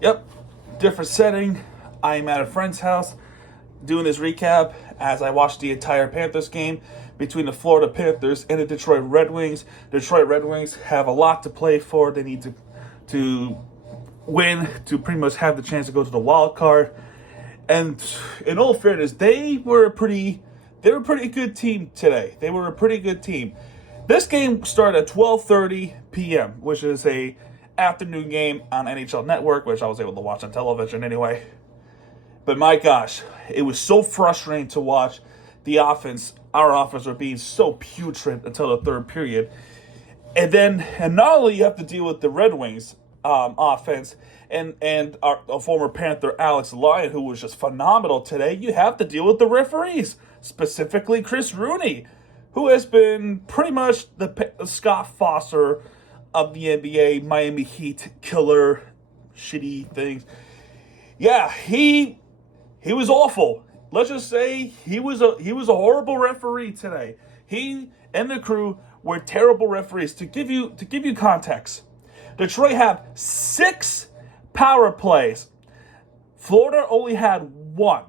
Yep, different setting. I'm at a friend's house doing this recap as I watch the entire Panthers game between the Florida Panthers and the Detroit Red Wings. Detroit Red Wings have a lot to play for. They need to win to pretty much have the chance to go to the wild card. And in all fairness, they were a pretty good team today. They were a pretty good team. This game started at 12:30 p.m., which is a afternoon game on NHL Network, which I was able to watch on television anyway. But my gosh, it was so frustrating to watch the offense. Our offense were being so putrid until the third period. And not only you have to deal with the Red Wings offense and our former Panther Alex Lyon, who was just phenomenal today, you have to deal with the referees, specifically Chris Rooney, who has been pretty much the Scott Foster of the NBA, Miami Heat killer, shitty things. Yeah, he was awful. Let's just say he was a horrible referee today. He and the crew were terrible referees. To give you context, Detroit have 6 power plays. Florida only had 1,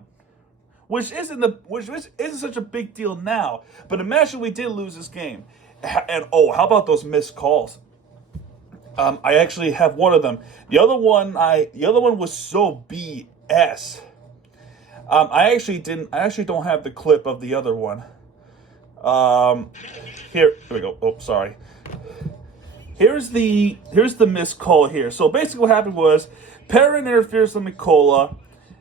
which isn't such a big deal now. But imagine we did lose this game, and how about those missed calls? I actually have one of them. The other one was so BS. I actually don't have the clip of the other one. Here we go. Oh, sorry. Here's the missed call here. So basically what happened was Perrin interferes with Mikola,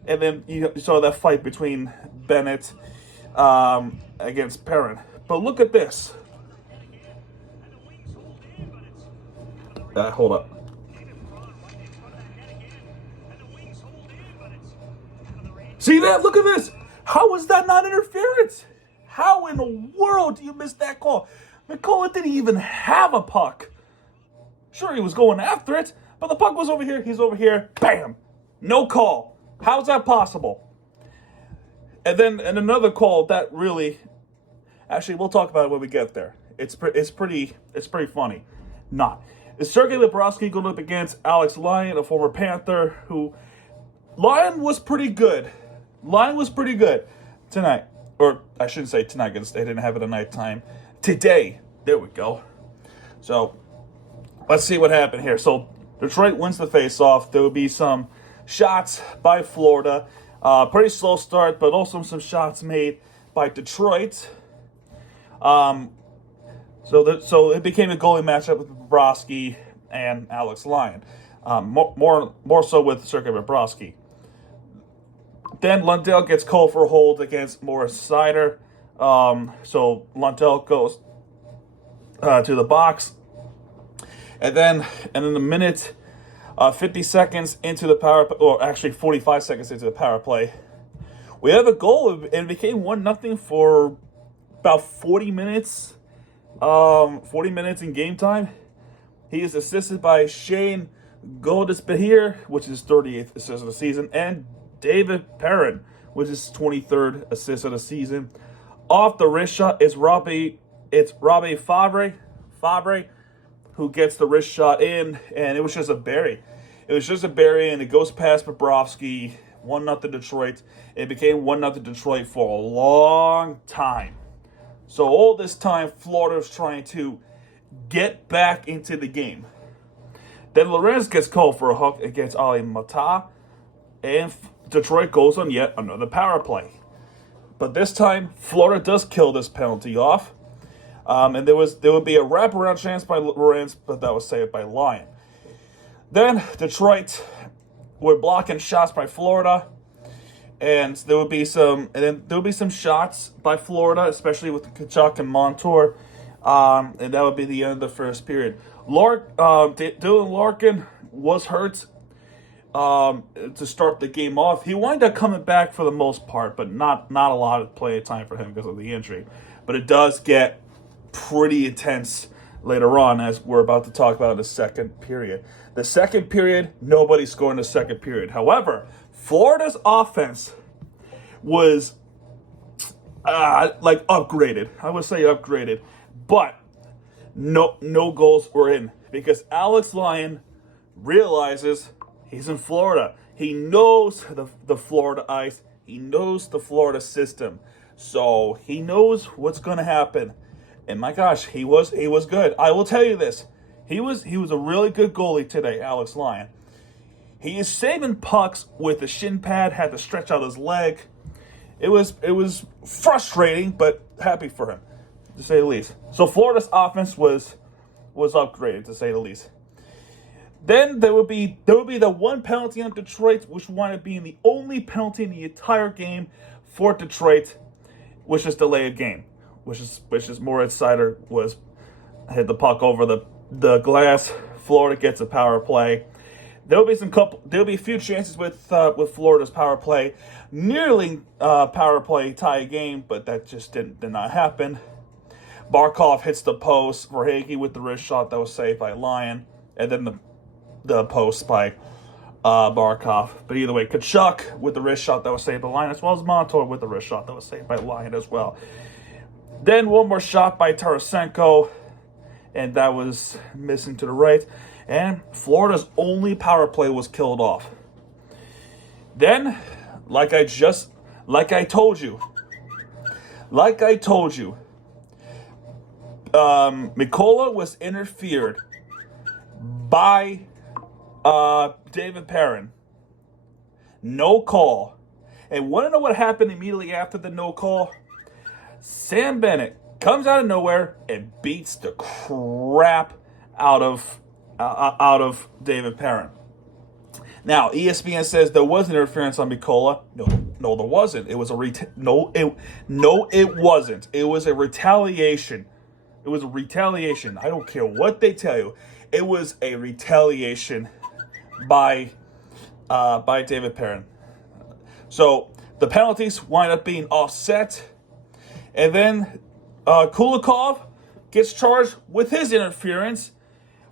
and then you saw that fight between Bennett against Perrin. But look at this. Hold up. See that? Look at this. How is that not interference? How in the world do you miss that call? Mikola didn't even have a puck. Sure, he was going after it, but the puck was over here. He's over here. Bam! No call. How's that possible? And then another call that really, actually, we'll talk about it when we get there. It's pretty funny. Not. Is Sergei Bobrovsky going up against Alex Lyon, a former Panther, who Lyon was pretty good. Lyon was pretty good tonight. Or I shouldn't say tonight because they didn't have it at nighttime. Today. There we go. So let's see what happened here. So Detroit wins the face-off. There will be some shots by Florida. Pretty slow start, but also some shots made by Detroit. So it became a goalie matchup with Bobrovsky and Alex Lyon. More so with Sergei Bobrovsky. Then Lundell gets called for a hold against Morris Seider. So Lundell goes to the box. And then a minute, 50 seconds into the power play, or actually 45 seconds into the power play, we have a goal, and it became 1-0 for about 40 minutes. 40 minutes in game time. He is assisted by Shane Galdis-Behir, which is 38th assist of the season, and David Perrin, which is 23rd assist of the season. Off the wrist shot is Robbie Fabre, who gets the wrist shot in, and it was just a bury. And it goes past Bobrovsky. 1-0 Detroit. It became 1-0 Detroit for a long time. So all this time, Florida's trying to get back into the game. Then Lorenz gets called for a hook against Ali Mata, and Detroit goes on yet another power play. But this time, Florida does kill this penalty off. And there would be a wraparound chance by Lorenz, but that was saved by Lyon. Then Detroit were blocking shots by Florida. And there would be some shots by Florida, especially with Kachuk and Montour, and that would be the end of the first period. Dylan Larkin was hurt to start the game off. He wound up coming back for the most part, but not a lot of play time for him because of the injury. But it does get pretty intense later on, as we're about to talk about in the second period. The second period, nobody scored in the second period. However, Florida's offense was upgraded. I would say upgraded, but no goals were in because Alex Lyon realizes He's in Florida. He knows the Florida ice. He knows the Florida system. So he knows what's going to happen. And my gosh, he was good. I will tell you this. He was a really good goalie today, Alex Lyon. He is saving pucks with a shin pad, had to stretch out his leg. It was frustrating, but happy for him, to say the least. So Florida's offense was upgraded, to say the least. Then there would be the one penalty on Detroit, which wound up being the only penalty in the entire game for Detroit, which is delay a game, which is Moritz Seider was hit the puck over the glass. Florida gets a power play. There'll be a few chances with Florida's power play, nearly power play tie a game, but that just did not happen. Barkov hits the post. Verhaeghe with the wrist shot that was saved by Lyon, and then the post by Barkov. But either way, Tkachuk with the wrist shot that was saved by Lyon, as well as Montour with the wrist shot that was saved by Lyon as well. Then one more shot by Tarasenko, and that was missing to the right. And Florida's only power play was killed off. Then, like I told you, Mikkola was interfered by David Perrin. No call. And want to know what happened immediately after the no call? Sam Bennett comes out of nowhere and beats the crap out of David Perrin. Now, ESPN says there was interference on Mikkola. No, there wasn't. It was it wasn't. It was a retaliation. It was a retaliation. I don't care what they tell you. It was a retaliation by David Perrin. So the penalties wind up being offset, and then Kulikov gets charged with his interference,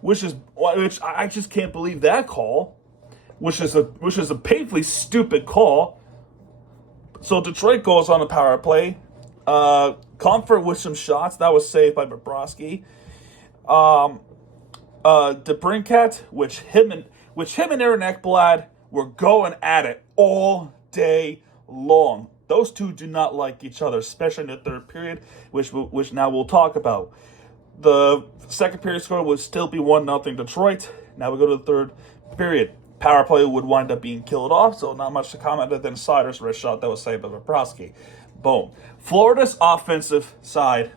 which I just can't believe that call, which is a painfully stupid call. So Detroit goes on a power play. Comfort with some shots that was saved by Bobrovsky. DeBrincat, which him and Aaron Ekblad were going at it all day long. Those two do not like each other, especially in the third period, which now we'll talk about. The second period score would still be 1-0 Detroit. Now we go to the third period. Power play would wind up being killed off, so not much to comment other than Seider's wrist shot that was saved by Bobrovsky. Boom. Florida's offensive side,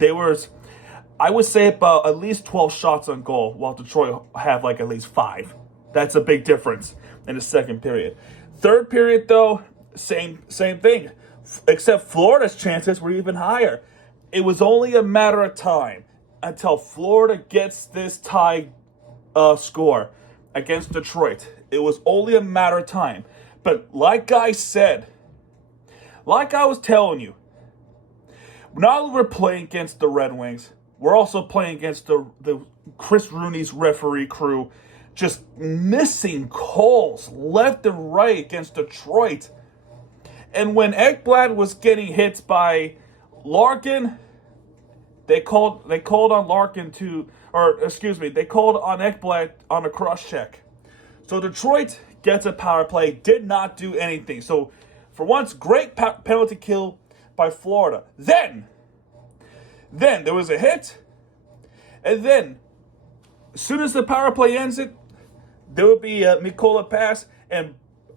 I would say about at least 12 shots on goal, while Detroit have like at least 5. That's a big difference in the second period. Third period, though, same thing, except Florida's chances were even higher. It was only a matter of time until Florida gets this tie score against Detroit. It was only a matter of time. But like I said, like I was telling you, not only we're playing against the Red Wings, we're also playing against the Chris Rooney's referee crew, just missing calls left and right against Detroit. And when Ekblad was getting hit by Larkin, they called on Larkin they called on Ekblad on a cross check. So Detroit gets a power play, did not do anything. So for once, great penalty kill by Florida. Then there was a hit, and then as soon as the power play ends it, there would be a Mikkola pass, and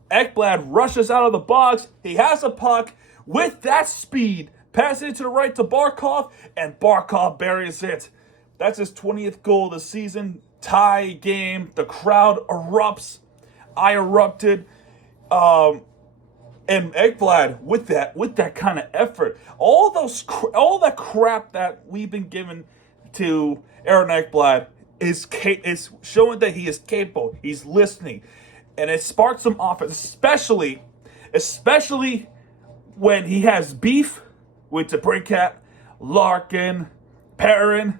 Ekblad rushes out of the box. He has a puck with that speed, passes it to the right to Barkov, and Barkov buries it. That's his 20th goal of the season. Tie game. The crowd erupts. I erupted. And Ekblad with that kind of effort, all that crap that we've been given to Aaron Ekblad is showing that he is capable. He's listening, and it sparks some offense, especially when he has beef with DeBrincat, Larkin, Perrin.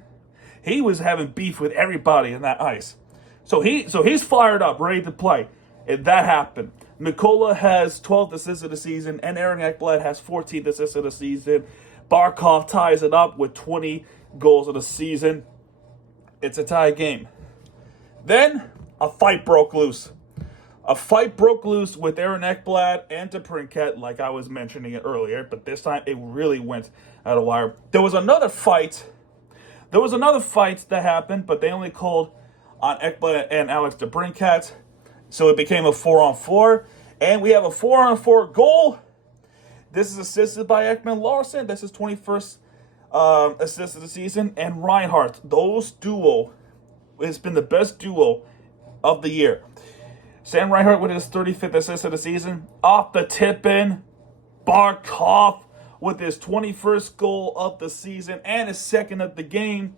He was having beef with everybody in that ice, so he's fired up, ready to play, and that happened. Mikkola has 12 assists of the season, and Aaron Ekblad has 14 assists of the season. Barkov ties it up with 20 goals of the season. It's a tie game. Then a fight broke loose. A fight broke loose with Aaron Ekblad and DeBrincat, like I was mentioning it earlier, but this time it really went out of wire. There was another fight that happened, but they only called on Ekblad and Alex DeBrincat, so it became a 4-on-4, and we have a 4-on-4 goal. This is assisted by Ekman Larsson. This is 21st assist of the season, and Reinhardt. Those duo has been the best duo of the year. Sam Reinhart with his 35th assist of the season. Off the tip-in, Barkov with his 21st goal of the season and his second of the game.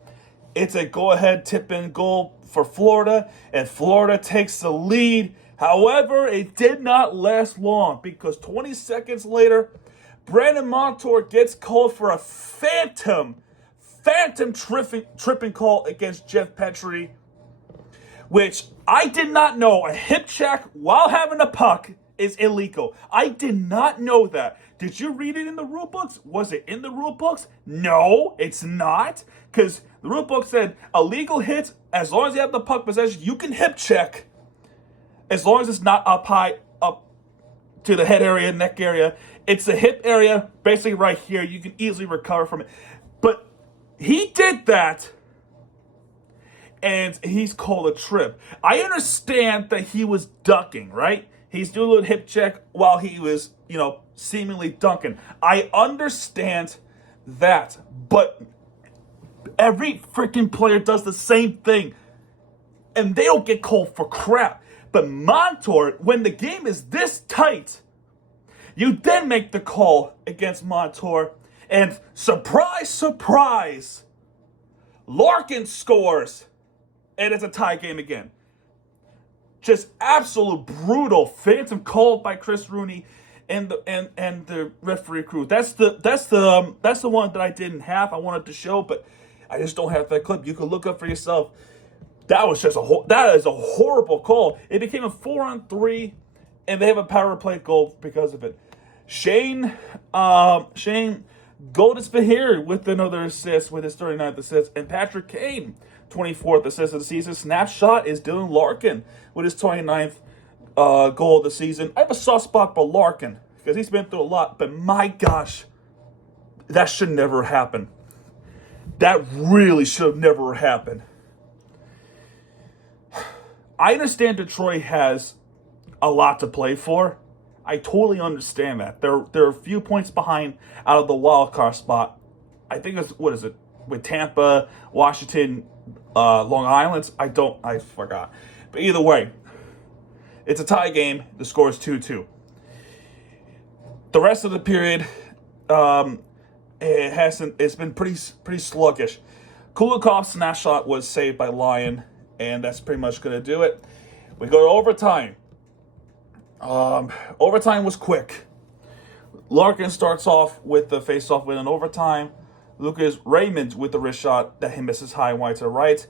It's a go-ahead tip-in goal for Florida, and Florida takes the lead. However, it did not last long because 20 seconds later, Brandon Montour gets called for a phantom tripping call against Jeff Petrie, which I did not know. A hip check while having a puck is illegal. I did not know that. Did you read it in the rule books? Was it in the rule books? No, it's not. Because the rule book said illegal hits, as long as you have the puck possession, you can hip check. As long as it's not up high, up to the head area, neck area. It's the hip area, basically right here. You can easily recover from it. But he did that, and he's called a trip. I understand that he was ducking, right? He's doing a little hip check while he was, seemingly dunking. I understand that, but every freaking player does the same thing, and they don't get called for crap. But Montour, when the game is this tight, you then make the call against Montour, and surprise, surprise, Larkin scores, and it's a tie game again. Just absolute brutal phantom call by Chris Rooney and the referee crew. That's the one that I didn't have. I wanted to show, but I just don't have that clip. You can look up for yourself. That is a horrible call. It became a 4-on-3, and they have a power play goal because of it. Shane Goldespierre with another assist with his 39th assist, and Patrick Kane, 24th assist of the season. Snapshot is Dylan Larkin with his 29th goal of the season. I have a soft spot for Larkin because he's been through a lot, but my gosh, that should never happen. That really should have never happened. I understand Detroit has a lot to play for. I totally understand that. They're a few points behind out of the wild card spot. I think it's, with Tampa, Washington, Long Island? I forgot. But either way, it's a tie game. The score is 2-2. The rest of the period, it's been pretty sluggish. Kulikov's snapshot was saved by Lyon, and that's pretty much going to do it. We go to overtime. Overtime was quick. Larkin starts off with the face-off win in overtime. Lucas Raymond with the wrist shot that he misses high and wide to the right.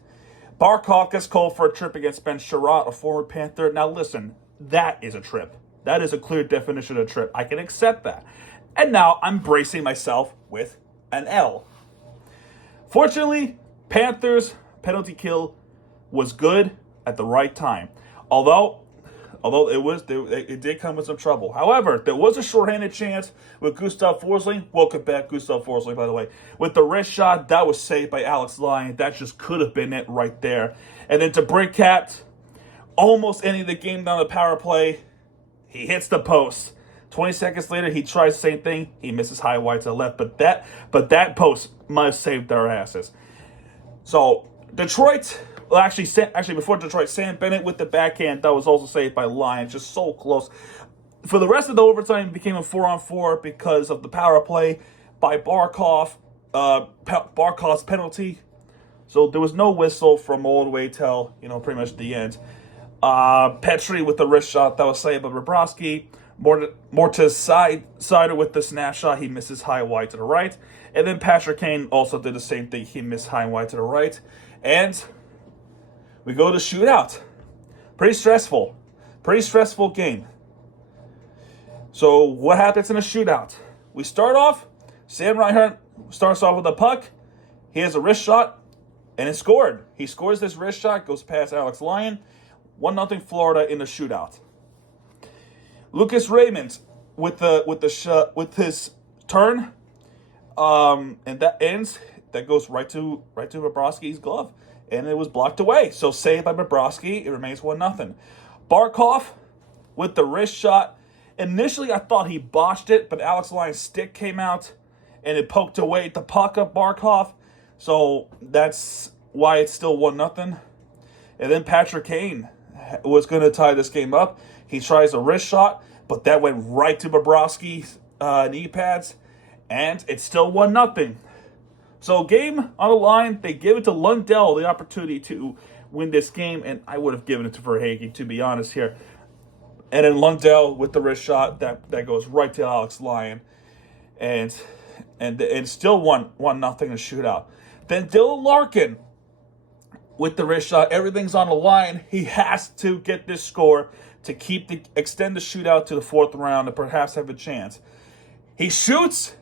Barkov gets called for a trip against Ben Sherratt, a former Panther. Now listen, that is a trip. That is a clear definition of a trip. I can accept that. And now I'm bracing myself with an L. Fortunately, Panthers' penalty kill was good at the right time. Although it did come with some trouble. However, there was a shorthanded chance with Gustav Forsling. Welcome back, Gustav Forsling, by the way. With the wrist shot, that was saved by Alex Lyon. That just could have been it right there. And then DeBrincat, almost ending the game down the power play. He hits the post. 20 seconds later, he tries the same thing. He misses high wide to the left. But that post might have saved their asses. So Detroit. Well, actually, before Detroit, Sam Bennett with the backhand that was also saved by Lyon, just so close. For the rest of the overtime, it became a 4-on-4 because of the power play by Barkov, Barkov's penalty. So there was no whistle from all the way till pretty much the end. Petrie with the wrist shot that was saved by Bobrovsky. More to sider with the snapshot, he misses high wide to the right, and then Patrick Kane also did the same thing. He missed high wide to the right, and we go to shootout. Pretty stressful game. So what happens in a shootout? We start off, Sam Reinhart starts off with a puck. He has a wrist shot, and it's scored. He scores this wrist shot, goes past Alex Lyon. 1-0 Florida in the shootout. Lucas Raymond with his turn, and that goes right to Bobrovsky's glove, and it was blocked away. So saved by Bobrovsky. It remains 1-0. Barkov with the wrist shot. Initially, I thought he botched it, but Alex Lyon's stick came out, and it poked away the puck of Barkov. So that's why it's still 1-0. And then Patrick Kane was going to tie this game up. He tries a wrist shot, but that went right to Bobrovsky's knee pads, and it's still 1-0. So game on the line, they give it to Lundell the opportunity to win this game, and I would have given it to Verhaeghe, to be honest here. And then Lundell with the wrist shot, that goes right to Alex Lyon, and still 1-0 in a shootout. Then Dylan Larkin with the wrist shot, everything's on the line. He has to get this score to extend the shootout to the fourth round and perhaps have a chance. He shoots,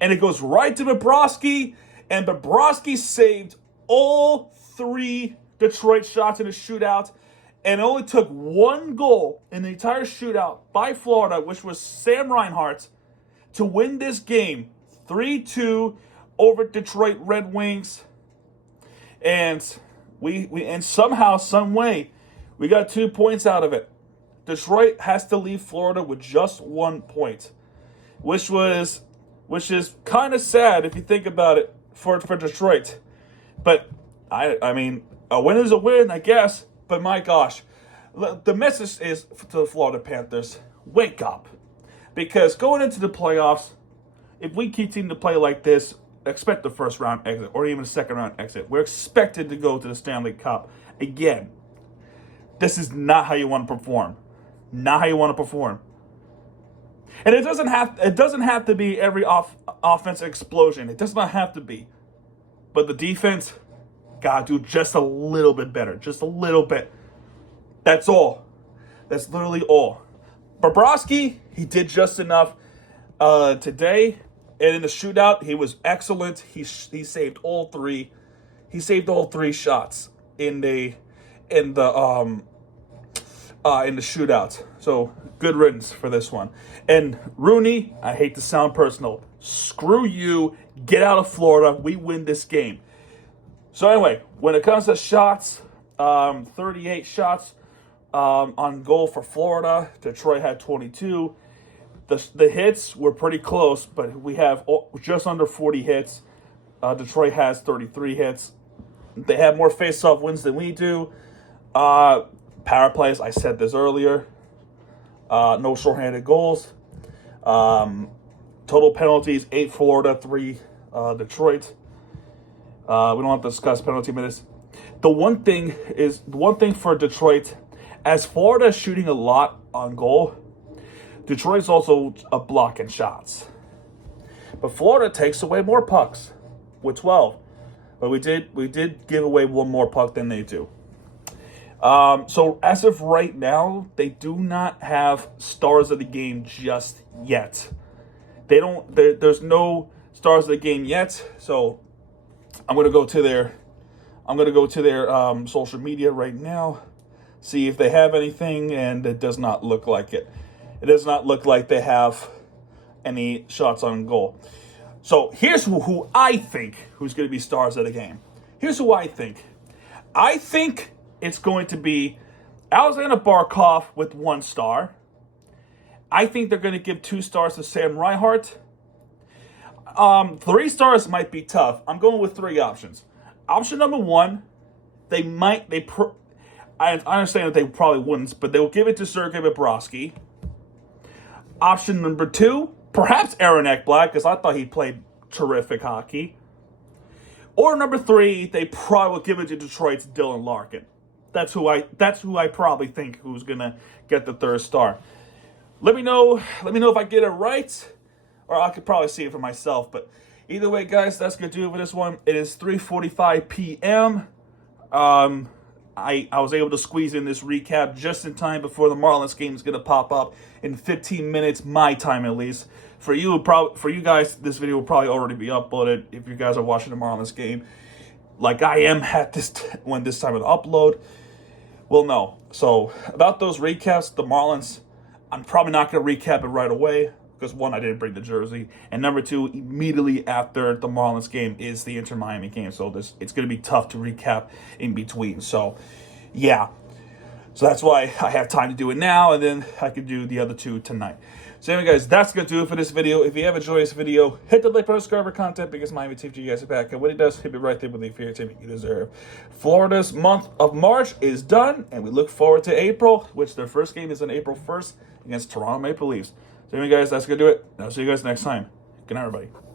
and it goes right to Bobrovsky, and Bobrovsky saved all 3 Detroit shots in the shootout, and it only took 1 goal in the entire shootout by Florida, which was Sam Reinhart, to win this game 3-2 over Detroit Red Wings. And and somehow, some way, we got 2 points out of it. Detroit has to leave Florida with just 1 point, which is kind of sad if you think about it for Detroit. But I mean, a win is a win, I guess. But my gosh, the message is to the Florida Panthers: wake up, because going into the playoffs, if we continue to play like this, expect the first round exit or even a second round exit. We're expected to go to the Stanley Cup again. This is not how you want to perform. Not how you want to perform. And it doesn't have to be every offensive explosion. It does not have to be. But the defense gotta do just a little bit better. Just a little bit. That's all. That's literally all. Bobrovsky, he did just enough today. And in the shootout, he was excellent. He saved all 3. He saved all 3 shots in the shootout. So good riddance for this one. And Rooney, I hate to sound personal, screw you. Get out of Florida. We win this game. So anyway, when it comes to shots, 38 shots on goal for Florida. Detroit had 22. The hits were pretty close, but we have just under 40 hits. Detroit has 33 hits. They have more face-off wins than we do. Power plays, I said this earlier. No shorthanded goals. Total penalties, 8 Florida, 3 Detroit. We don't have to discuss penalty minutes. The one thing for Detroit, as Florida is shooting a lot on goal, Detroit's also a blocking shots. But Florida takes away more pucks with 12. But we did give away 1 more puck than they do. So as of right now, they do not have stars of the game just yet. There's no stars of the game yet. So I'm gonna go to their social media right now, see if they have anything, and it does not look like it. It does not look like they have any shots on goal. So here's who I think who's going to be stars of the game. Here's who I think. I think it's going to be Alexander Barkov with 1 star. I think they're going to give 2 stars to Sam Reinhart. 3 stars might be tough. I'm going with 3 options. Option number 1, I understand that they probably wouldn't, but they will give it to Sergei Bobrovsky. Option number 2, perhaps Aaron Ekblad, because I thought he played terrific hockey. Or number 3, they probably will give it to Detroit's Dylan Larkin. That's who I probably think who's gonna get the 3rd star. Let me know if I get it right, or I could probably see it for myself. But either way, guys, that's gonna do it for this one. It is 3:45 p.m. I was able to squeeze in this recap just in time before the Marlins game is going to pop up in 15 minutes, my time at least. For you guys, this video will probably already be uploaded if you guys are watching the Marlins game, like I am at this time of the upload. Well, no. So about those recaps, the Marlins, I'm probably not going to recap it right away because, one, I didn't bring the jersey, and number two, immediately after the Marlins game is the Inter-Miami game, so it's going to be tough to recap in between. So, yeah. So that's why I have time to do it now, and then I can do the other two tonight. So anyway, guys, that's going to do it for this video. If you have enjoyed this video, hit the like button, subscribe for content, because Miami team you guys are back. And when it does, hit me right there with the fair team you deserve. Florida's month of March is done, and we look forward to April, which their first game is on April 1st against Toronto Maple Leafs. So anyway, guys, that's going to do it. I'll see you guys next time. Good night, everybody.